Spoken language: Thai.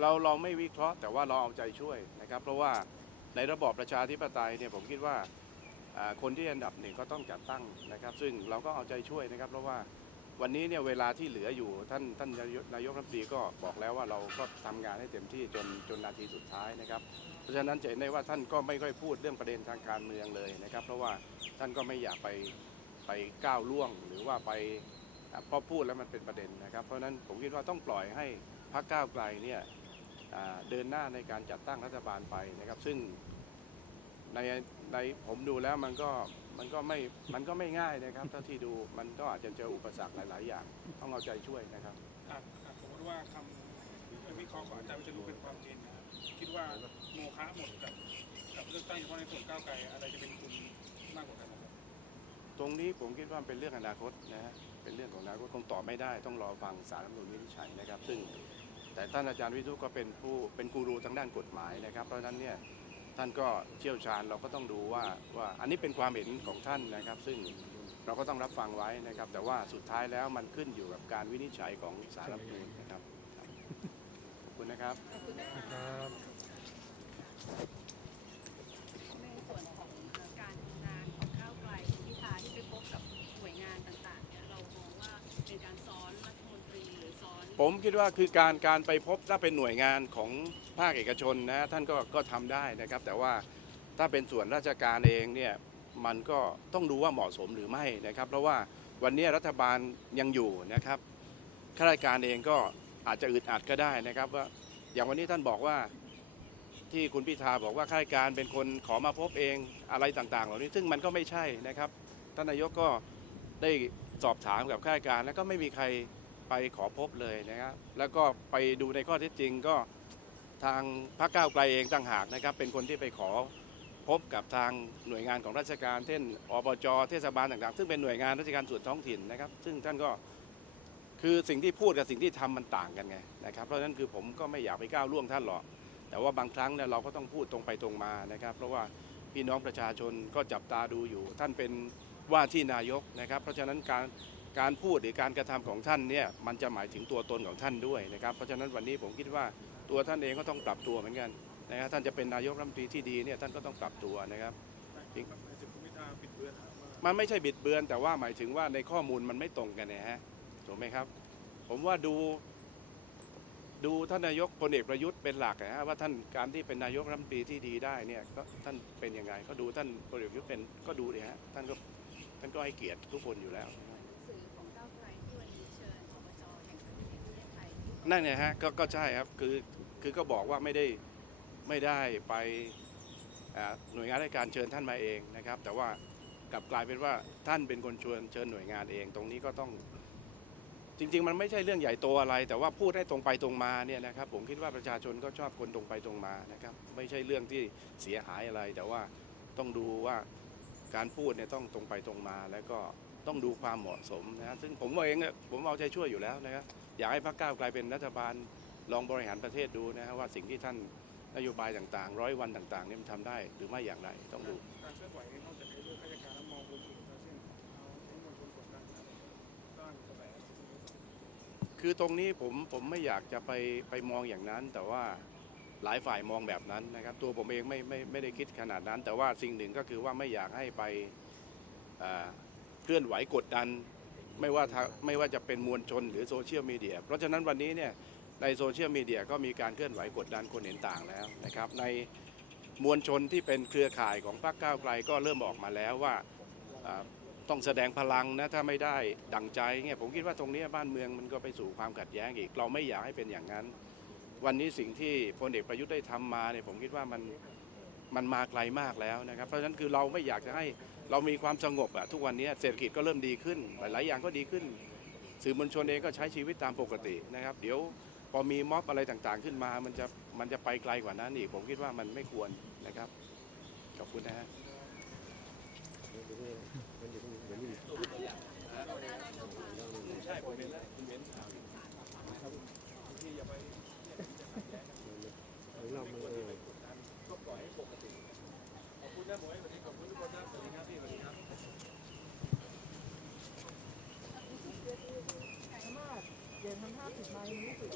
เราเราไม่วิเคราะห์แต่ว่าเราเอาใจช่วยนะครับ เพราะว่าในระบอบประชาธิปไตยเนี่ยผมคิดว่าคนที่อันดับหนึ่งก็ต้องจัดตั้งนะครับ ซึ่งเราก็เอาใจช่วยนะครับ เพราะว่าวันนี้เนี่ยเวลาที่เหลืออยู่ท่านท่านนายกนายกรัฐมนตรีก็บอกแล้วว่าเราก็ทำงานให้เต็มที่จนจนนาทีสุดท้ายนะครับ เพราะฉะนั้นจะเห็นได้ว่าท่านก็ไม่ค่อยพูดเรื่องประเด็นทางการเมืองเลยนะครับ เพราะว่าท่านก็ไม่อยากไปไปก้าวล่วง หรือว่าไปอ่าพอพูดแล้วมันเป็นประเด็นนะครับ เพราะฉะนั้นผมคิดว่าต้องปล่อยให้พรรคก้าวไกลเนี่ย เดินหน้าในการจัดตั้งรัฐบาลไปนะครับ ซึ่งในในผมดูแล้วมันก็มันก็ไม่มันก็ไม่ง่ายนะครับเท่าที่ดูมันก็อาจจะเจออุปสรรคหลาย ๆ อย่าง ต้องเอาใจช่วยนะครับอาจอาจสมมติว่าคำวิเคราะห์ของอาจารย์วิจะรู้เป็นความจริงนะครับคิดว่าโมฆะหมดกับกับเลือกตั้งเฉพาะในส่วนก้าวไกลอะไรจะเป็นคุณมากกว่ากันนะครับตรงนี้ผมคิดว่าเป็นเรื่องอนาคตนะฮะเป็นเรื่องของอนาคตคงตอบไม่ได้ ต้องรอฟังสารรัฐธรรมนูญวินิจฉัยนะครับ ซึ่ง แต่ท่านอาจารย์วิทุก็เป็นผู้เป็นกูรูทางด้านกฎหมายนะครับ เพราะฉะนั้นเนี่ยท่านก็เชี่ยวชาญเราก็ต้องดูว่าว่าอันนี้เป็นความเห็นของท่านนะครับ ซึ่งเราก็ต้องรับฟังไว้นะครับ แต่ว่าสุดท้ายแล้วมันขึ้นอยู่กับการวินิจฉัยของสารรัฐธรรมนูญนะครับขอบคุณนะครับ ครับ ผมคิดว่าคือการการไปพบถ้าเป็นหน่วยงานของภาคเอกชนนะท่านก็ก็ทำได้นะครับ แต่ว่าถ้าเป็นส่วนราชการเองเนี่ยมันก็ต้องดูว่าเหมาะสมหรือไม่นะครับ เพราะว่าวันนี้รัฐบาลยังอยู่นะครับข้าราชการเองก็อาจจะอึดอัดก็ได้นะครับว่าอย่างวันนี้ท่านบอกว่าที่คุณพิธาบอกว่าข้าราชการเป็นคนขอมาพบเองอะไรต่าง ๆ เหล่านี้ซึ่งมันก็ไม่ใช่นะครับ ท่านนายกก็ได้สอบถามกับข้าราชการแล้วก็ไม่มีใคร ไปขอพบเลยนะครับแล้วก็ไปดูในข้อเท็จจริงก็ทางพรรคก้าวไกลเองต่างหากนะครับ เป็นคนที่ไปขอพบกับทางหน่วยงานของราชการเช่นอบจเทศบาลต่างๆ ซึ่งเป็นหน่วยงานราชการส่วนท้องถิ่นนะครับ ซึ่งท่านก็คือสิ่งที่พูดกับสิ่งที่ทำมันต่างกันไงนะครับ เพราะฉะนั้นคือผมก็ไม่อยากไปก้าวล่วงท่านหรอกแต่ว่าบางครั้งเนี่ยเราก็ต้องพูดตรงไปตรงมานะครับ เพราะว่าพี่น้องประชาชนก็จับตาดูอยู่ ท่านเป็นว่าที่นายกนะครับ เพราะฉะนั้นการ การพูดหรือการกระทำของท่านเนี่ยมันจะหมายถึงตัวตนของท่านด้วยนะครับเพราะฉะนั้นวันนี้ผมคิดว่าตัวท่านเองก็ต้องปรับตัวเหมือนกันนะครับท่านจะเป็นนายกรัฐมนตรีที่ดีเนี่ยท่านก็ต้องปรับตัวนะครับจริงหมายถึงคุณพิธาปิดเบือนนะครับว่ามันไม่ใช่บิดเบือน แต่ว่าหมายถึงว่าในข้อมูลมันไม่ตรงกันนะฮะถูกไหมครับ ผมว่าดูดูท่านนายกพลเอกประยุทธ์เป็นหลักนะฮะว่าท่านการที่เป็นนายกรัฐมนตรีที่ดีได้เนี่ยก็ท่านเป็นยังไงก็ดูท่านพลเอกประยุทธ์เป็นก็ดูดิฮะท่านก็ท่านก็ให้เกียรติทุกคนอยู่แล้ว สื่อของก้าวไกลที่วันนี้เชิญอบจแห่งประเท ศไทยที่นั่นไงฮะก็ก็ใช่ครับคือคือก็บอกว่าไม่ได้ไม่ได้ไปหน่วยงานราชการเชิญท่านมาเองนะครับ แต่ว่ากลับกลายเป็นว่าท่านเป็นคนชวนเชิญหน่วยงานเอง ตรงนี้ก็ต้อง จริง ๆ มันไม่ใช่เรื่องใหญ่โตอะไร แต่ว่าพูดให้ตรงไปตรงมาเนี่ยนะครับ ผมคิดว่าประชาชนก็ชอบคนตรงไปตรงมานะครับ ไม่ใช่เรื่องที่เสียหายอะไร แต่ว่าต้องดูว่าการพูดเนี่ยต้องตรงไปตรงมาแล้วก็ ต้องดูความเหมาะสมนะฮะซึ่งผมเองเนี่ยผมเอาใจช่วยอยู่แล้วนะครับอยากให้พรรคก้าวไกลเป็นรัฐบาลลองบริหารประเทศดูนะฮะว่าสิ่งที่ท่านนโยบายต่างๆ ร้อยวันต่างๆนี่มันทำได้หรือไม่อย่างไรต้องดูการเคลื่อนไหวนอกจากในเรื่องข้าราชการแล้วมองมุมอื่นแล้วเช่นเอาใช้มวลชนกดดันอะไรสร้างกระแสคือตรงนี้ผมผมไม่อยากจะไปไปมองอย่างนั้น แต่ว่าหลายฝ่ายมองแบบนั้นนะครับ ตัวผมเองไม่ไม่ไม่ได้คิดขนาดนั้น แต่ว่าสิ่งหนึ่งก็คือว่าไม่อยากให้ไปอ่า เคลื่อนไหวกดดัน ไม่ว่าไม่ว่าจะเป็นมวลชนหรือโซเชียลมีเดียเพราะฉะนั้นวันนี้เนี่ยในโซเชียลมีเดียก็มีการเคลื่อนไหวกดดันคนเห็นต่างแล้วนะครับในมวลชนที่เป็นเครือข่ายของพรรคก้าวไกลก็เริ่มออกมาแล้วว่าต้องแสดงพลังนะถ้าไม่ได้ดังใจเนี่ยผมคิดว่าตรงนี้บ้านเมืองมันก็ไปสู่ความขัดแย้งอีก เราไม่อยากให้เป็นอย่างนั้น วันนี้สิ่งที่พลเอกประยุทธ์ได้ทำมาเนี่ยผมคิดว่ามัน มันมาไกลมากแล้วนะครับเพราะฉะนั้นคือเราไม่อยากจะให้เรามีความสงบอะทุกวันนี้เศรษฐกิจก็เริ่มดีขึ้น หลาย ๆ อย่างก็ดีขึ้น สื่อมวลชนเองก็ใช้ชีวิตตามปกตินะครับ เดี๋ยวพอมีม็อบอะไรต่างๆ ขึ้นมา มันจะมันจะไปไกลกว่านั้นอีกผมคิดว่ามันไม่ควรนะครับขอบคุณนะฮะมเห็นแล้วคุณเห็น ครับผมสวัสดีขอบคุณทุกคนครับสวัสดีครับพี่สวัสดีครับเย็นทำห้าสิบไม้รู้สึก